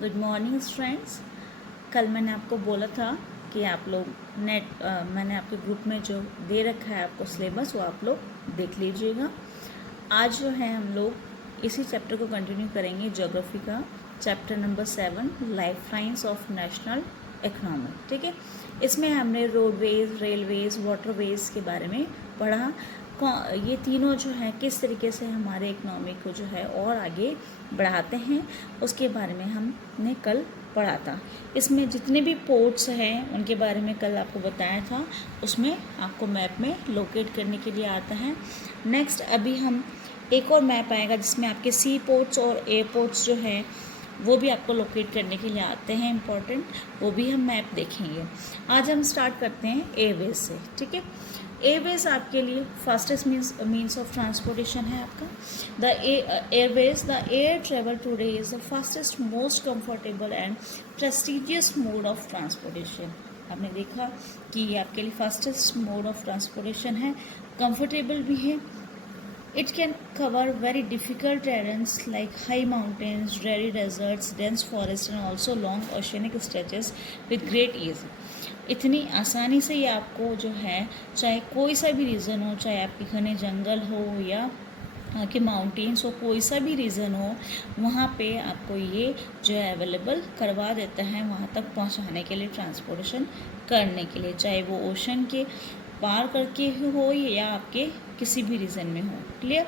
Good morning friends. कल मैंने आपको बोला था कि आप लोग मैंने आपके ग्रुप में जो दे रखा है आपको सिलेबस वो आप लोग देख लीजिएगा। आज जो है हम लोग इसी चैप्टर को कंटिन्यू करेंगे, ज्योग्राफी का chapter number 7 life lines of national economy. ठीक है, इसमें हमने रोडवेज, रेलवेज, वाटरवेज के बारे में पढ़ा। ये तीनों जो है किस तरीके से हमारे इकोनॉमी को जो है और आगे बढ़ाते हैं उसके बारे में हमने कल पढ़ा था। इसमें जितने भी पोर्ट्स हैं उनके बारे में कल आपको बताया था, उसमें आपको मैप में लोकेट करने के लिए आता है। नेक्स्ट अभी हम एक और मैप आएगा जिसमें आपके सी पोर्ट्स और एयरपोर्ट्स जो हैं वो भी आपको लोकेट करने के लिए आते हैं, इम्पॉर्टेंट, वो भी हम मैप देखेंगे। आज हम स्टार्ट करते हैं एयरवेज से। ठीक है, एयरवेज आपके लिए फास्टेस्ट मीन्स ऑफ ट्रांसपोर्टेशन है आपका। The Airways, the air travel today is the fastest, most comfortable and prestigious mode of transportation. आपने देखा कि ये आपके लिए फास्टेस्ट मोड ऑफ ट्रांसपोर्टेशन है, कंफर्टेबल भी है। It can cover very difficult terrains like high mountains, dreary deserts, dense forests and also long oceanic stretches with great ease. इतनी आसानी से ये आपको जो है, चाहे कोई सा भी रीज़न हो, चाहे आपके घने जंगल हो या कि माउंटेन्स हो, कोई सा भी रीज़न हो, वहाँ पे आपको ये जो है अवेलेबल करवा देता है वहाँ तक पहुँचाने के लिए, ट्रांसपोर्टेशन करने के लिए, चाहे वो ओशन के पार करके हो या आपके किसी भी रीजन में हो। Clear?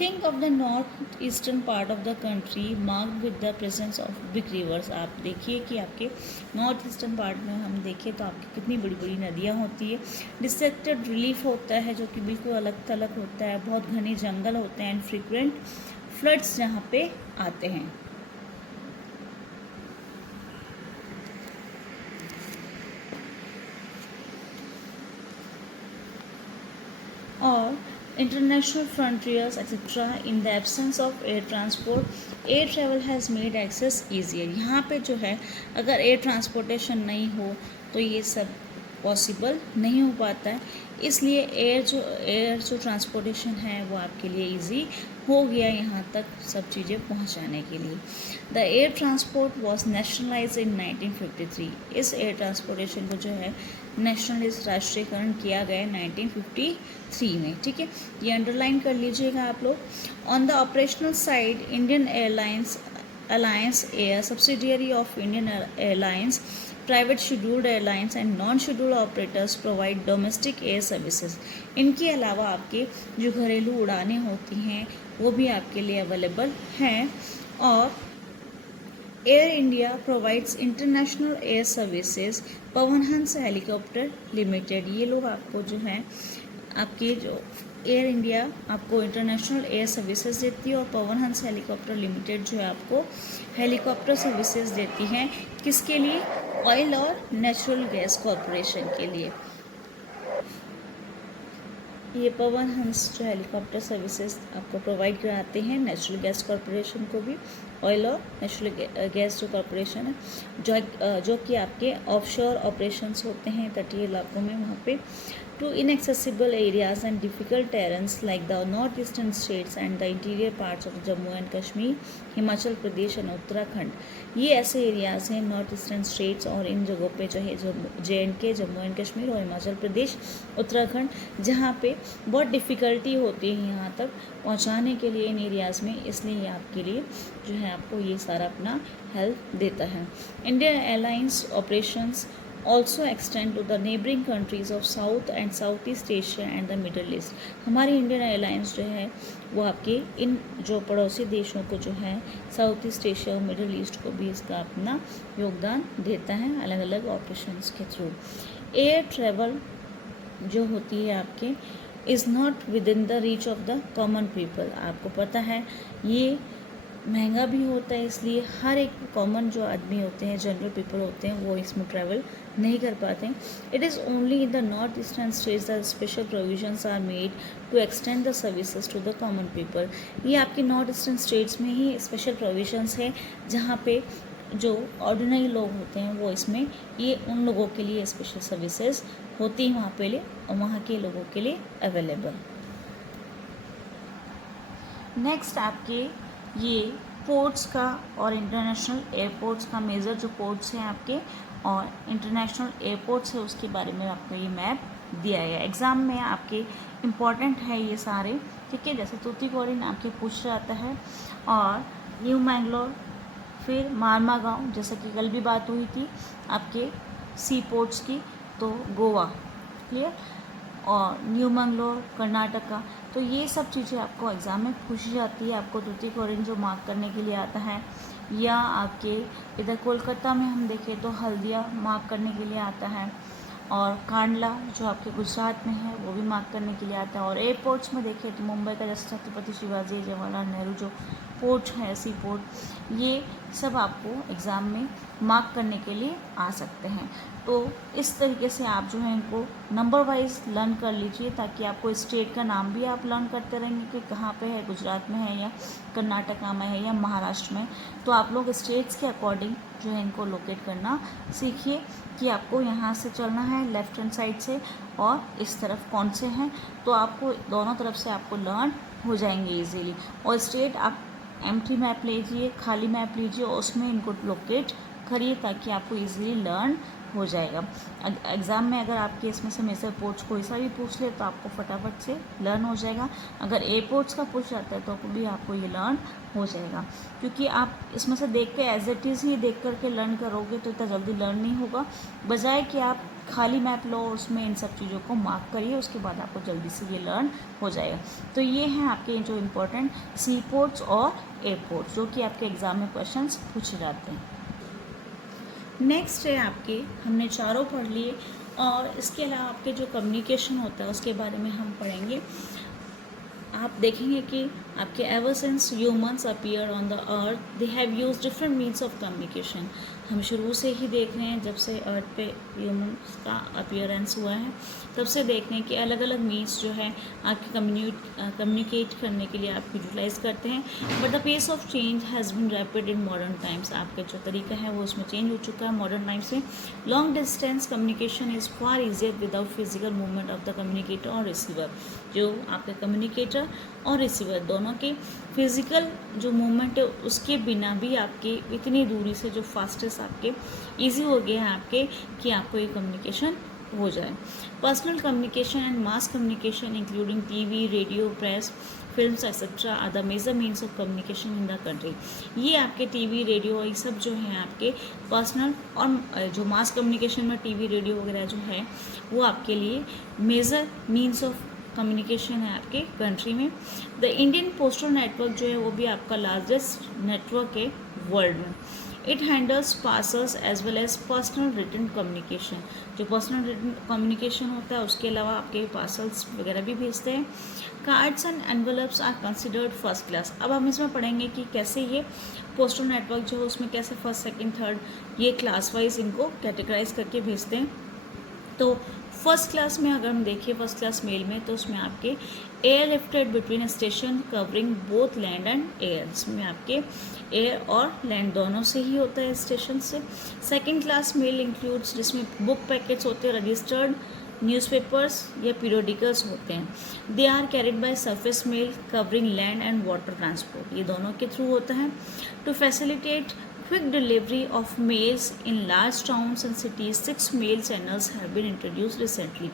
Think of the north eastern part of the country marked with the presence of big reverse. आप देखिए कि आपके नॉर्थ ईस्टर्न पार्ट में हम देखें तो आपकी कितनी बड़ी बड़ी नदियाँ होती है। डिस्ट्रक्टेड रिलीफ होता है जो कि बिल्कुल अलग थलग होता है, बहुत घने जंगल होते हैं एंड फ्रिक्वेंट फ्लड्स जहाँ पे आते हैं। और international frontiers etc. in the absence of air transport, air travel has made access easier। यहाँ पे जो है अगर एयर ट्रांसपोर्टेशन नहीं हो तो ये सब पॉसिबल नहीं हो पाता है, इसलिए एयर जो ट्रांसपोर्टेशन है वो आपके लिए इजी हो गया यहाँ तक सब चीज़ें पहुँचाने के लिए। The air transport was nationalise इन 1953। इस एयर ट्रांसपोर्टेशन को जो है नेशनलाइज, राष्ट्रीयकरण किया गया 1953 में। ठीक है, ये अंडरलाइन कर लीजिएगा आप लोग। On the operational side, Indian airlines alliance air subsidiary of Indian airlines, private scheduled airlines and non scheduled operators provide domestic air services. इनके अलावा आपके जो घरेलू उड़ानें होती हैं वो भी आपके लिए अवेलेबल हैं। और Air India provides international air services, Pawan Hans helicopter limited. ये लोग आपको जो है आपके जो एयर इंडिया आपको इंटरनेशनल एयर सर्विसेज देती है और पवन हंस हेलीकॉप्टर लिमिटेड जो है आपको हेलीकॉप्टर सर्विसेज देती हैं। किसके लिए? ऑयल और नेचुरल गैस कॉरपोरेशन के लिए। ये पवन हंस जो हेलीकॉप्टर सर्विसेज आपको प्रोवाइड कराते हैं, नेचुरल गैस कॉरपोरेशन को भी, ऑयल और नेचुरल गैस जो कॉरपोरेशन है जो कि आपके ऑफशोर ऑपरेशंस होते हैं तटीय इलाकों में, वहाँ पे to inaccessible areas and difficult terrains like the north eastern states and the interior parts of Jammu and Kashmir, Himachal Pradesh and Uttarakhand. ये ऐसे एरियाज़ हैं नॉर्थ ईस्टर्न स्टेट्स और इन जगहों पे जो है JNK, जम्मू एंड कश्मीर और हिमाचल प्रदेश, उत्तराखंड, जहाँ पे बहुत डिफ़िकल्टी होती है यहाँ तक पहुँचाने के लिए इन एरियाज़ में, इसलिए ये आपके लिए जो है आपको ये सारा अपना हेल्प देता है। Indian airlines operations also extend to the neighboring countries of South and Southeast Asia and the Middle East। हमारी इंडियन एयरलाइंस जो है वो आपके इन जो पड़ोसी देशों को जो है साउथ ईस्ट एशिया और मिडिल ईस्ट को भी इसका अपना योगदान देता है अलग अलग ऑपरेशंस के थ्रू। एयर ट्रेवल जो होती है आपके is not with in the reach of the common people. आपको पता है ये महंगा भी होता है, इसलिए हर एक कॉमन जो आदमी होते हैं, जनरल पीपल होते हैं, वो इसमें ट्रैवल नहीं कर पाते। It is only in the north eastern states that special provisions are made to extend the services to the common people. ये आपके नॉर्थ ईस्टर्न स्टेट्स में ही स्पेशल प्रोविजंस है जहाँ पे जो ऑर्डिनरी लोग होते हैं वो इसमें, ये उन लोगों के लिए स्पेशल सर्विसेज होती हैं वहाँ पे लिए और वहाँ के लोगों के लिए अवेलेबल। नेक्स्ट आपके ये पोर्ट्स का और इंटरनेशनल एयरपोर्ट्स का, मेजर जो पोर्ट्स हैं आपके और इंटरनेशनल एयरपोर्ट्स है उसके बारे में आपको ये मैप दिया गया। एग्ज़ाम में आपके इम्पॉर्टेंट है ये सारे, ठीक है। जैसे तूतीकोरिन आपके पूछ जाता है, और न्यू मैंगलोर, फिर मारमागांव, जैसे कि कल भी बात हुई थी आपके सी पोर्ट्स की, तो गोवा, क्लियर, और न्यू मैंगलोर कर्नाटका। तो ये सब चीज़ें आपको एग्ज़ाम में पूछी जाती है। आपको तूतीकोरिन जो मार्क करने के लिए आता है, या आपके इधर कोलकाता में हम देखें तो हल्दिया मार्क करने के लिए आता है, और कांडला जो आपके गुजरात में है वो भी मार्क करने के लिए आता है। और एयरपोर्ट्स में देखें तो मुंबई का जैसे छत्रपति शिवाजी जवाहरलाल नेहरू जो पोर्ट है, सी पोर्ट, ये सब आपको एग्ज़ाम में मार्क करने के लिए आ सकते हैं। तो इस तरीके से आप जो है इनको नंबर वाइज लर्न कर लीजिए, ताकि आपको स्टेट का नाम भी आप लर्न करते रहेंगे कि कहाँ पे है, गुजरात में है या कर्नाटका में है या महाराष्ट्र में। तो आप लोग स्टेट्स के अकॉर्डिंग जो है इनको लोकेट करना सीखिए कि आपको यहाँ से चलना है लेफ्ट हैंड साइड से, और इस तरफ कौन से हैं, तो आपको दोनों तरफ से आपको लर्न हो जाएंगे इजीली। और स्टेट आप एम्प्टी मैप लीजिए, खाली मैप लीजिए, और उसमें इनको लोकेट करिए ताकि आपको इजीली लर्न हो जाएगा। एग्ज़ाम में अगर आपके इसमें से मेजर पोर्ट्स कोई सा भी पूछ ले तो आपको फटाफट से लर्न हो जाएगा। अगर एयरपोर्ट्स का पूछ जाता है तो भी आपको ये लर्न हो जाएगा, क्योंकि आप इसमें से देख के एज इट इज़ ही देख करके लर्न करोगे तो इतना जल्दी लर्न नहीं होगा, बजाय कि आप खाली मैप लो, उसमें इन सब चीज़ों को मार्क करिए, उसके बाद आपको जल्दी से ये लर्न हो जाएगा। तो ये हैं आपके जो इम्पोर्टेंट सी पोर्ट्स और एयरपोर्ट्स, जो कि आपके एग्ज़ाम में क्वेश्चंस पूछे जाते हैं। नेक्स्ट है आपके, हमने चारों पढ़ लिए, और इसके अलावा आपके जो कम्युनिकेशन होता है उसके बारे में हम पढ़ेंगे। आप देखेंगे कि आपके ever since humans appear on the earth they have use different means of communication. हम शुरू से ही देख रहे हैं, जब से अर्थ पे ह्यूमंस का अपीयरेंस हुआ है तब से देख रहे हैं कि अलग अलग मीन्स जो है आपके कम्युनिकेट करने के लिए आप यूटिलाइज करते हैं। But the pace of change has been rapid in modern times. आपका जो तरीका है वो उसमें चेंज हो चुका है मॉडर्न टाइम्स में। Long distance communication is far easier without physical movement of the communicator और रिसीवर। जो आपके कम्युनिकेटर और रिसीवर दोनों के फिज़िकल जो मूवमेंट है उसके बिना भी आपके इतनी दूरी से जो फास्टेस्ट आपके इजी हो गया है आपके कि आपको ये कम्युनिकेशन हो जाए। Personal communication and mass communication including TV, radio, press, films etcetera are the major means of communication in the country. ये आपके टीवी, रेडियो, ये सब जो हैं आपके पर्सनल, और जो मास कम्युनिकेशन में टीवी, रेडियो वगैरह जो है वो आपके लिए मेजर मीन्स ऑफ कम्युनिकेशन है आपके कंट्री में। द इंडियन पोस्टल नेटवर्क जो है वो भी आपका लार्जेस्ट नेटवर्क है वर्ल्ड में। It handles parcels as well as personal written communication. जो पर्सनल रिटन कम्युनिकेशन होता है उसके अलावा आपके पार्सल्स वगैरह भी भेजते हैं। Cards and envelopes are considered first class. अब हम इसमें पढ़ेंगे कि कैसे ये पोस्टल नेटवर्क जो है उसमें कैसे फर्स्ट, सेकंड, थर्ड ये क्लास वाइज इनको कैटेगराइज करके भेजते हैं। तो फर्स्ट क्लास में अगर हम देखें, फर्स्ट क्लास मेल में, तो उसमें आपके air lifted between station covering both land and air. इसमें आपके एयर और लैंड दोनों से ही होता है स्टेशन से। सेकंड क्लास मेल इंक्लूड्स जिसमें बुक पैकेट्स होते हैं, रजिस्टर्ड न्यूज़पेपर्स या पीरियोडिकल्स होते हैं। They are carried by surface mail covering land and water transport. ये दोनों के थ्रू होता है। To facilitate quick delivery of mails in large towns and cities 6 mail channels have been introduced recently।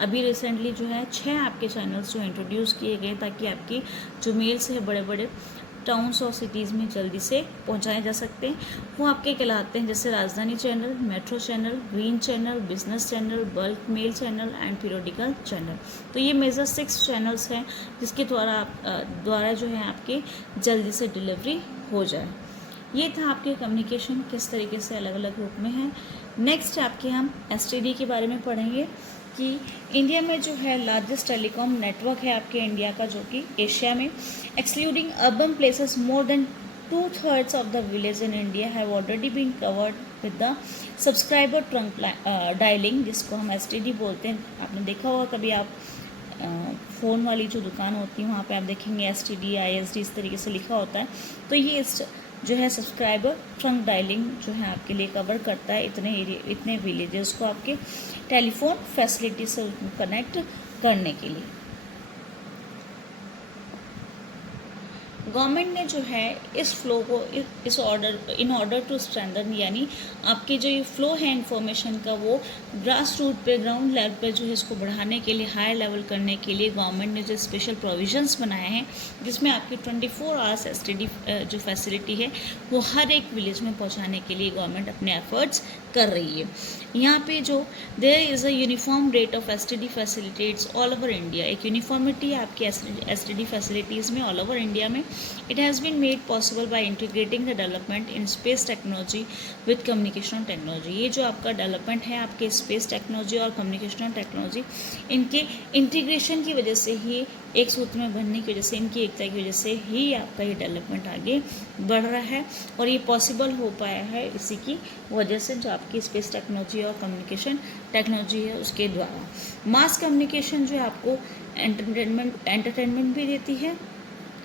अभी recently जो है 6 आपके चैनल्स जो इंट्रोड्यूस किए गए ताकि आपकी जो मेल्स है बड़े बड़े टाउन्स और सिटीज़ में जल्दी से पहुंचाए जा सकते हैं। वो आपके कहलाते हैं जैसे Rajdhani channel, metro channel, green channel, business channel, bulk mail channel and periodical channel. तो ये मेजर 6 चैनल्स हैं जिसके द्वारा जो है आपके जल्दी से डिलीवरी हो जाए। ये था आपके कम्युनिकेशन किस तरीके से अलग अलग रूप में है। नेक्स्ट आपके हम एसटीडी के बारे में पढ़ेंगे कि इंडिया में जो है लार्जेस्ट टेलीकॉम नेटवर्क है आपके इंडिया का, जो कि एशिया में excluding urban places more than 2/3 of the village in India have already been covered with the subscriber trunk dialling, जिसको हम एसटीडी बोलते हैं। आपने देखा होगा कभी आप फ़ोन वाली जो दुकान होती है वहाँ पे आप देखेंगे एसटीडी, आईएसडी इस तरीके से लिखा होता है। तो ये जो है सब्सक्राइबर ट्रंक डायलिंग जो है आपके लिए कवर करता है इतने विलेजेस को आपके टेलीफोन फैसिलिटी से कनेक्ट करने के लिए। गवर्नमेंट ने जो है इस फ्लो को इन ऑर्डर टू स्ट्रेंथन, यानी आपके जो ये फ्लो है इन्फॉर्मेशन का, वो ग्रास रूट पे, ग्राउंड लेवल पे जो है इसको बढ़ाने के लिए, हाई लेवल करने के लिए गवर्नमेंट ने जो स्पेशल प्रोविजंस बनाए हैं, जिसमें आपकी 24 आवर्स एसटीडी जो फैसिलिटी है वो हर एक विलेज में पहुंचाने के लिए गवर्नमेंट अपने एफर्ट्स कर रही है। यहाँ पे जो there is a uniform rate of STD facilities all over India, एक यूनिफॉर्मिटी है आपकी एसटीडी फैसिलिटीज़ में ऑल ओवर इंडिया में। It has been made possible by integrating the development in space technology with communication technology. ये जो आपका development है आपके स्पेस टेक्नोलॉजी और कम्युनिकेशन टेक्नोलॉजी, इनके इंटीग्रेशन की वजह से ही, एक सूत्र में बनने की वजह से, इनकी एकता की वजह से ही आपका ये डेवलपमेंट आगे बढ़ रहा है। और ये पॉसिबल हो पाया है इसी की वजह से, जो आपकी स्पेस टेक्नोलॉजी और कम्युनिकेशन टेक्नोलॉजी है उसके द्वारा। मास कम्युनिकेशन जो आपको एंटरटेनमेंट भी देती है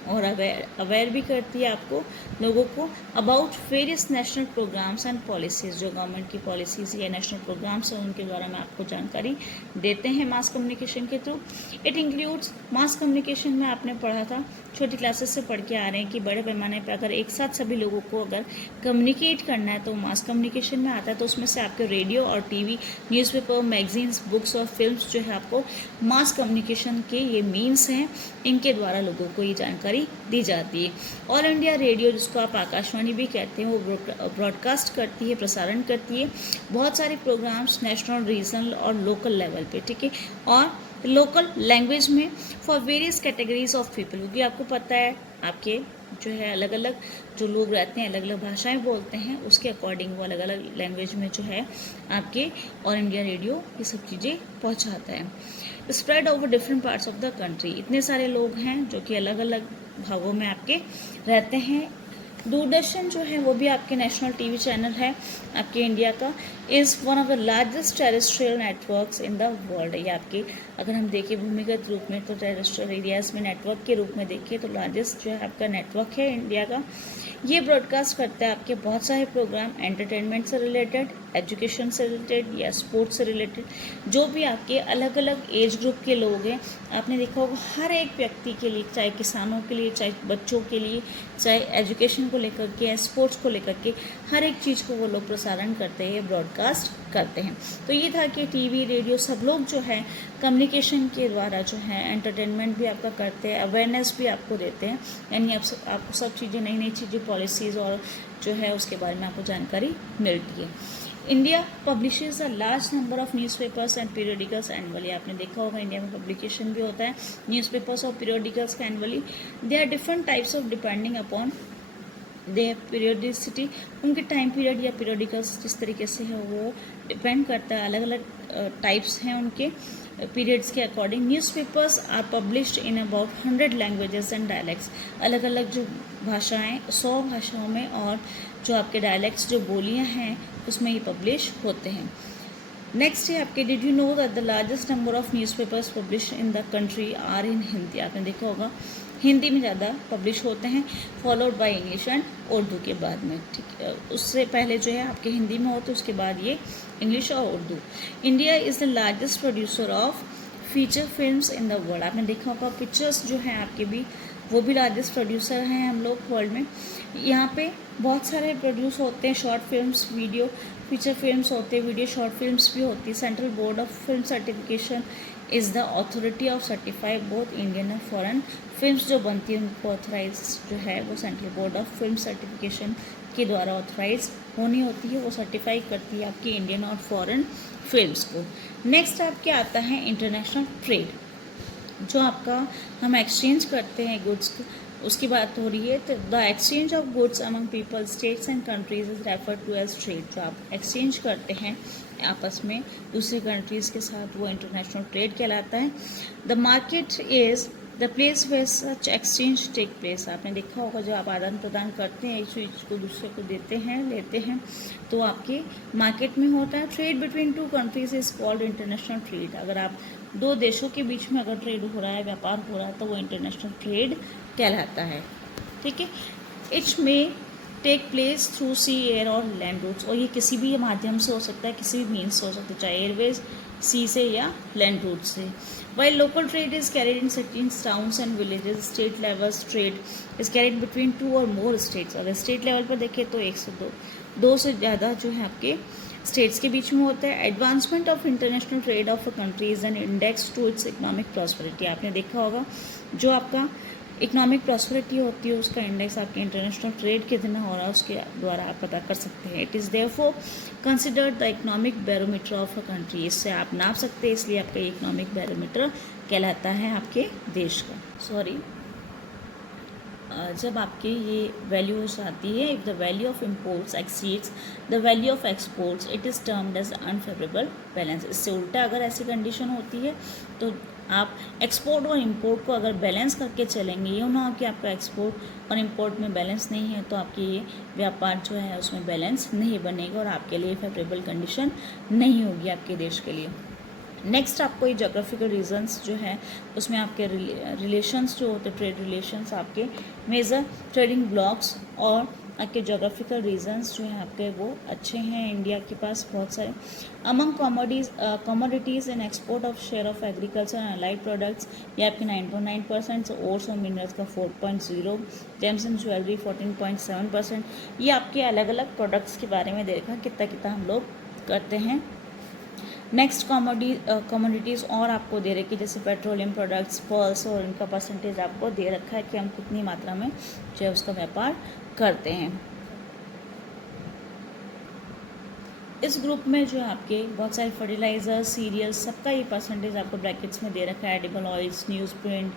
और अवेयर भी करती है आपको, लोगों को, about various national programmes and policies. जो गवर्नमेंट की पॉलिसीज़ या नेशनल प्रोग्राम्स हैं उनके द्वारा में आपको जानकारी देते हैं मास कम्युनिकेशन के through. It includes mass communication में आपने पढ़ा था, छोटी क्लासेस से पढ़ के आ रहे हैं कि बड़े पैमाने पर अगर एक साथ सभी लोगों को अगर कम्युनिकेट करना है तो मास कम्युनिकेशन में आता है। तो उसमें से आपके रेडियो और टीवी, न्यूज़पेपर, मैगजीन्स, बुक्स और फिल्म्स जो है आपको मास कम्युनिकेशन के ये मीन्स हैं, इनके द्वारा लोगों को ये जानकारी दी जाती है। ऑल इंडिया रेडियो, जिसको आप आकाशवाणी भी कहते हैं, वो ब्रॉडकास्ट करती है, प्रसारण करती है बहुत सारे प्रोग्राम्स नेशनल, रीजनल और लोकल लेवल पे, ठीक है, और लोकल लैंग्वेज में for various categories of people, क्योंकि आपको पता है आपके जो है अलग अलग जो लोग रहते हैं, अलग अलग भाषाएं बोलते हैं, उसके अकॉर्डिंग वो अलग अलग लैंग्वेज में जो है आपके ऑल इंडिया रेडियो ये सब चीज़ें पहुंचाता है। Spread over different parts of the country, इतने सारे लोग हैं जो कि अलग अलग भागों में आपके रहते हैं। दूरदर्शन जो है वो भी आपके नेशनल टीवी चैनल है आपके इंडिया का, is one of the largest terrestrial networks in the world. ये आपके, अगर हम देखें भूमिगत रूप में तो टेरेस्ट्रियल एरियाज़ में नेटवर्क के रूप में देखें तो लार्जेस्ट जो है आपका नेटवर्क है इंडिया का। ये ब्रॉडकास्ट करता है आपके बहुत सारे प्रोग्राम, एंटरटेनमेंट से रिलेटेड, एजुकेशन से रिलेटेड या स्पोर्ट्स से रिलेटेड, जो भी आपके अलग अलग एज ग्रुप के लोग हैं। आपने देखा होगा हर एक व्यक्ति के लिए, चाहे किसानों के लिए, चाहे बच्चों के लिए, चाहे एजुकेशन को लेकर के या स्पोर्ट्स को लेकर के, हर एक चीज़ को वो लोग प्रसारण करते हैं, ब्रॉडकास्ट करते हैं। तो ये था कि टीवी, रेडियो, सब लोग जो है कम्युनिकेशन के द्वारा जो है एंटरटेनमेंट भी आपका करते हैं, अवेयरनेस भी आपको देते हैं, यानी आपको सब चीज़ें, नई नई चीज़ें, पॉलिसीज़ और जो है उसके बारे में आपको जानकारी मिलती है। India publishes a large number of newspapers and periodicals annually. आपने देखा होगा इंडिया में पब्लिकेशन भी होता है न्यूज़पेपर्स और पीरियडिकल्स का annually. They are different types of depending upon their periodicity, उनके टाइम पीरियड या पीरियडिकल्स जिस तरीके से है वो डिपेंड करता है, अलग अलग टाइप्स हैं उनके पीरियड्स के according. Newspapers are published in about 100 languages and dialects, अलग अलग जो भाषाएं, 100 भाषाओं में, और जो आपके डायलैक्ट्स, जो बोलियां हैं, उसमें ये पब्लिश होते हैं। नेक्स्ट है आपके, did you know that the largest number of newspapers publish in the country are in Hindi. आपने देखा होगा हिंदी में ज़्यादा पब्लिश होते हैं, followed by English and Urdu के बाद में, ठीक है, उससे पहले जो है आपके हिंदी में होते, उसके बाद ये इंग्लिश और Urdu. India is the largest producer of feature films in the world. आपने देखा होगा पिक्चर्स जो हैं आपके भी, वो भी लार्जेस्ट प्रोड्यूसर हैं हम लोग वर्ल्ड में। यहाँ पे बहुत सारे प्रोड्यूस होते हैं, short films, video feature films होते हैं, वीडियो शॉर्ट फिल्म्स भी होती है। Central board of film certification is the authority of certify both Indian और फॉरेन फिल्म्स जो बनती है उनको ऑथराइज जो है वो central board of film certification के द्वारा ऑथराइज होनी होती है, वो सर्टिफाई करती है आपकी इंडियन और फॉरेन फिल्म्स को। नेक्स्ट आपके आता है इंटरनेशनल ट्रेड, जो आपका हम एक्सचेंज करते हैं गुड्स, उसकी बात हो रही है। तो the exchange of goods among people, states and countries is refer to as trade. जो आप एक्सचेंज करते हैं आपस में दूसरी कंट्रीज़ के साथ, वो इंटरनेशनल ट्रेड कहलाता है। The market is the place where such exchange take place. आपने देखा होगा जो आप आदान प्रदान करते हैं, एक चीज़ को दूसरे को देते हैं, लेते हैं, तो आपके मार्केट में होता है। Trade between two countries is called international trade. अगर आप दो देशों के बीच में अगर ट्रेड हो रहा है, व्यापार हो रहा है, तो वो इंटरनेशनल ट्रेड कहलाता है, ठीक है। इट्स में take place through C, air और लैंड रूट्स, और ये किसी भी माध्यम से हो सकता है, किसी भी मीन्स से हो सकता है, चाहे एयरवेज, सी से या लैंड रूट से. While local trade is carried in cities, towns and villages, state levels trade is carried between 2 or more states. अगर स्टेट लेवल पर देखें तो 1 से 2 से ज़्यादा जो है आपके स्टेट्स के बीच में होता है. Advancement of international trade of a country is an index to its economic prosperity. आपने देखा होगा जो आपका इकोनॉमिक प्रॉस्पेरिटी होती है उसका इंडेक्स आपके इंटरनेशनल ट्रेड कितना हो रहा है उसके द्वारा आप पता कर सकते हैं. It is therefore considered the economic barometer of a country. इससे आप नाप सकते हैं, इसलिए आपका इकोनॉमिक बैरोमीटर कहलाता है आपके देश का. जब आपके ये वैल्यूज आती है, if the value of imports exceeds the value of exports it is termed as unfavourable balance. इससे उल्टा अगर ऐसी कंडीशन होती है तो आप एक्सपोर्ट और इंपोर्ट को अगर बैलेंस करके चलेंगे, ये ना हो कि आपका एक्सपोर्ट और इंपोर्ट में बैलेंस नहीं है तो आपकी ये व्यापार जो है उसमें बैलेंस नहीं बनेगा और आपके लिए फेवरेबल कंडीशन नहीं होगी आपके देश के लिए. नेक्स्ट आपको ये जोग्राफिकल रीजंस जो है उसमें आपके रिलेशंस जो होते हैं, ट्रेड रिलेशंस, आपके मेजर ट्रेडिंग ब्लॉक्स और आपके जोग्राफिकल रीजंस जो हैं आपके वो अच्छे हैं. इंडिया के पास बहुत सारे among commodities in export of share of agriculture and allied products ये आपके 9.9%, ओर्स और मिनरल्स का 4.0, जेम्स एंड ज्वेलरी 14.7%. ये आपके अलग अलग प्रोडक्ट्स के बारे में देखा कितना कितना हम लोग करते हैं. नेक्स्ट कमोडिटीज़ और आपको दे रखी जैसे पेट्रोलियम प्रोडक्ट्स, पर्ल्स, और इनका परसेंटेज आपको दे रखा है कि हम कितनी मात्रा में जो है उसका व्यापार करते हैं. इस ग्रुप में जो है आपके बहुत सारे फर्टिलाइजर, सीरियल्स, सबका ये परसेंटेज आपको ब्रैकेट्स में दे रखा है. एडिबल ऑयल्स, न्यूज़ प्रिंट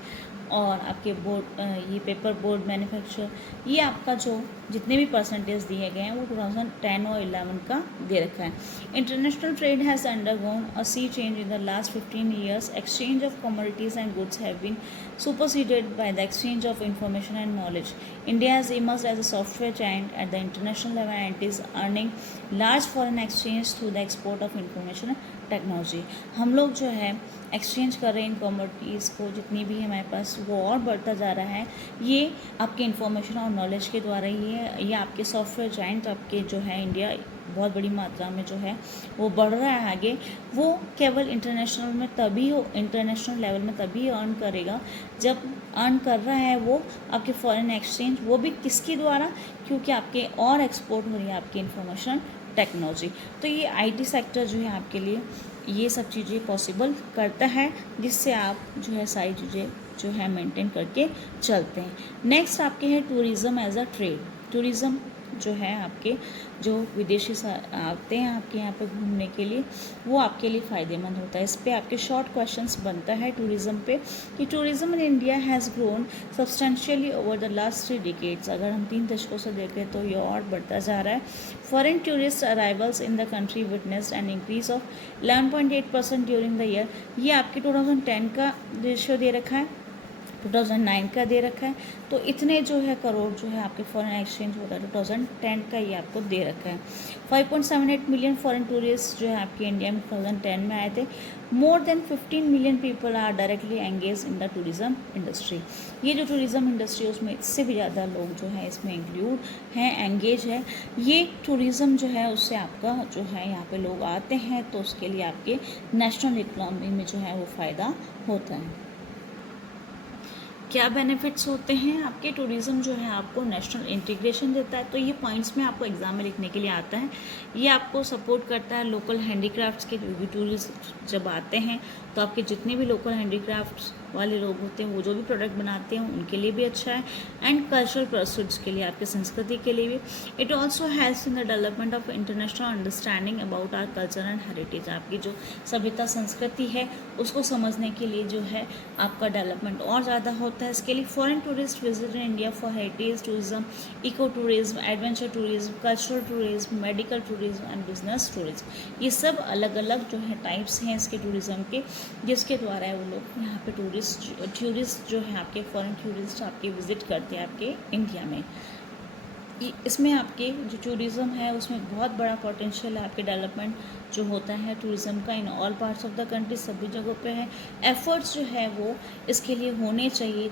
और आपके बोर्ड, ये पेपर बोर्ड मैन्युफैक्चर, ये आपका जो जितने भी परसेंटेज दिए गए हैं वो 2010 और 11 का दे रखा है. International trade has undergone a sea change in the last 15 years. Exchange of commodities and goods have been superseded by the exchange of information and knowledge. India has emerged as a software giant at the international level and it is earning large foreign exchange through the export of information and technology. हम लोग जो है exchange कर रहे हैं इन commodities को, जितनी भी हमारे पास वो और बढ़ता जा रहा है. ये आपके इन्फॉर्मेशन और नॉलेज के द्वारा ही है. ये आपके सॉफ्टवेयर जाइंट आपके जो है इंडिया बहुत बड़ी मात्रा में जो है वो बढ़ रहा है आगे. वो केवल इंटरनेशनल लेवल में तभी अर्न करेगा जब अर्न कर रहा है वो आपके फॉरेन एक्सचेंज, वो भी किसके द्वारा, क्योंकि आपके और एक्सपोर्ट हो रही है आपकी इंफॉर्मेशन टेक्नोलॉजी. तो ये आईटी सेक्टर जो है आपके लिए ये सब चीज़ें पॉसिबल करता है जिससे आप जो है सारी चीज़ें जो है मेंटेन करके चलते हैं. नेक्स्ट आपके है tourism as a trade. Tourism जो है आपके जो विदेशी आते हैं आपके यहाँ पे घूमने के लिए वो आपके लिए फ़ायदेमंद होता है. इस पे आपके शॉर्ट क्वेश्चंस बनता है टूरिज़्म पे कि tourism in India has grown substantially over the last 3 decades. अगर हम 3 दशकों से देखें तो ये और बढ़ता जा रहा है. Foreign tourist arrivals in the country witnessed an increase of 11.8% during the year. ये आपके 2010 का रेशियो दे रखा है, 2009 का दे रखा है. तो इतने जो है करोड़ जो है आपके फॉरेन एक्सचेंज होता है 2010 का ये आपको दे रखा है. 5.78 मिलियन फॉरेन टूरिस्ट जो है आपके इंडिया में 2010 में आए थे. More than 15 million people are directly engage in the tourism industry. ये जो टूरिज़्म इंडस्ट्री है उसमें इससे भी ज़्यादा लोग जो है इसमें इंक्लूड हैं, एंगेज है. ये टूरिज़्म जो है उससे आपका जो है यहाँ पे लोग आते हैं तो उसके लिए आपके नेशनल इकोनॉमी में जो है वो फ़ायदा होता है. क्या बेनिफिट्स होते हैं आपके टूरिज़्म जो है आपको नेशनल इंटीग्रेशन देता है. तो ये पॉइंट्स में आपको एग्जाम में लिखने के लिए आता है. ये आपको सपोर्ट करता है लोकल हैंडीक्राफ्ट्स के टूरिस्ट जब आते हैं तो आपके जितने भी लोकल हैंडीक्राफ्ट्स वाले लोग होते हैं वो जो भी प्रोडक्ट बनाते हैं उनके लिए भी अच्छा है. एंड कल्चरल परस्यूट्स के लिए, आपकी संस्कृति के लिए भी. It also helps in the development of international understanding about our culture and heritage. आपकी जो सभ्यता संस्कृति है उसको समझने के लिए जो है आपका डेवलपमेंट और ज़्यादा होता है. इसके लिए foreign tourist visit in India for heritage tourism, eco tourism, adventure tourism, cultural tourism, medical tourism and business tourism. ये सब अलग अलग जो है टाइप्स हैं इसके टूरिज्म के, जिसके द्वारा वो लोग यहाँ पे टूरिस्ट जो है आपके फॉरेन टूरिस्ट आपके विजिट करते हैं आपके इंडिया में. इसमें आपके जो टूरिज़्म है उसमें बहुत बड़ा पोटेंशियल है. आपके डेवलपमेंट जो होता है टूरिज़्म का in all parts of the country, सभी जगहों पे है. एफर्ट्स जो है वो इसके लिए होने चाहिए